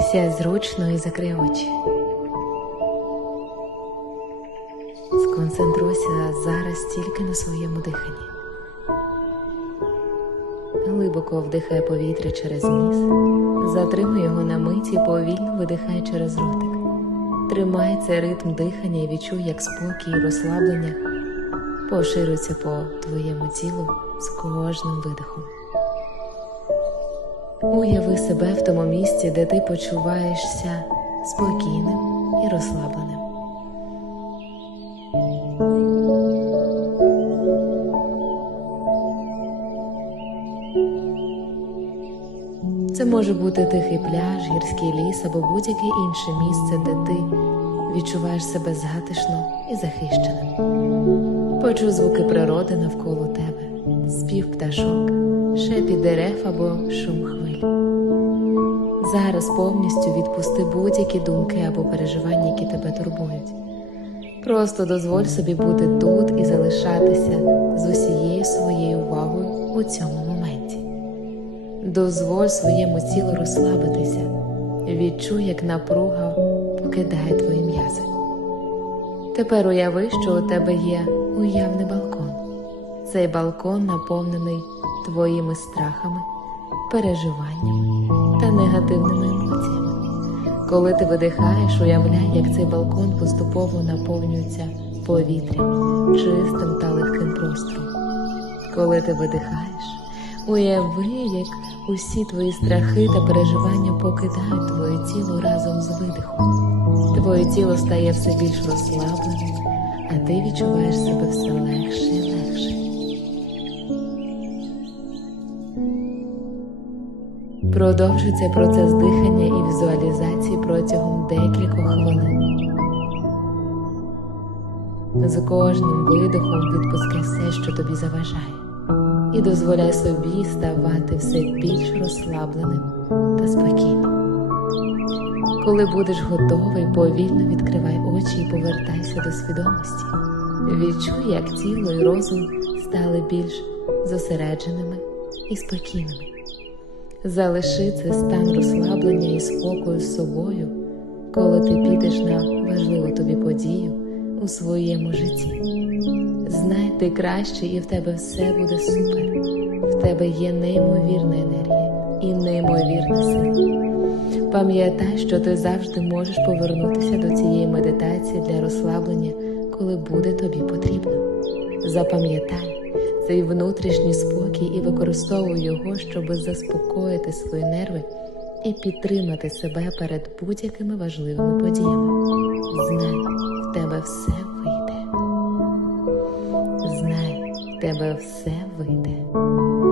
Сядь зручно і закрий очі. Сконцентруйся зараз тільки на своєму диханні. Глибоко вдихай повітря через ніс, затримуй його на миті повільно видихай через ротик. Тримай цей ритм дихання і відчуй, як спокій і розслаблення поширюються по твоєму тілу з кожним видихом. Уяви себе в тому місці, де ти почуваєшся спокійним і розслабленим. Це може бути тихий пляж, гірський ліс або будь-яке інше місце, де ти відчуваєш себе затишно і захищеним. Почуй звуки природи навколо тебе, спів пташок, шепіт дерев або шум хвиль. Зараз повністю відпусти будь-які думки або переживання, які тебе турбують. Просто дозволь собі бути тут і залишатися з усією своєю увагою у цьому моменті. Дозволь своєму тілу розслабитися, відчуй, як напруга покидає твої м'язи. Тепер уяви, що у тебе є уявний балкон. Цей балкон наповнений твоїми страхами, переживаннями та негативними емоціями. Коли ти видихаєш, уявляй, як цей балкон поступово наповнюється повітрям, чистим та легким простором. Коли ти видихаєш, уяви, як усі твої страхи та переживання покидають твоє тіло разом з видихом. Твоє тіло стає все більш розслабленим, а ти відчуваєш себе все легше і легше. Продовжуй цей процес дихання і візуалізації протягом декількох хвилин. З кожним видихом відпускай все, що тобі заважає, і дозволяй собі ставати все більш розслабленим та спокійним. Коли будеш готовий, повільно відкривай очі і повертайся до свідомості. Відчуй, як тіло і розум стали більш зосередженими і спокійними. Залиши цей стан розслаблення і спокою з собою, коли ти підеш на важливу тобі подію у своєму житті. Знай, ти краще, і в тебе все буде супер. В тебе є неймовірна енергія і неймовірна сила. Пам'ятай, що ти завжди можеш повернутися до цієї медитації для розслаблення, коли буде тобі потрібно. Запам'ятай цей внутрішній спокій і використовуй його, щоб заспокоїти свої нерви і підтримати себе перед будь-якими важливими подіями. Знай, в тебе все вийде. Знай, в тебе все вийде.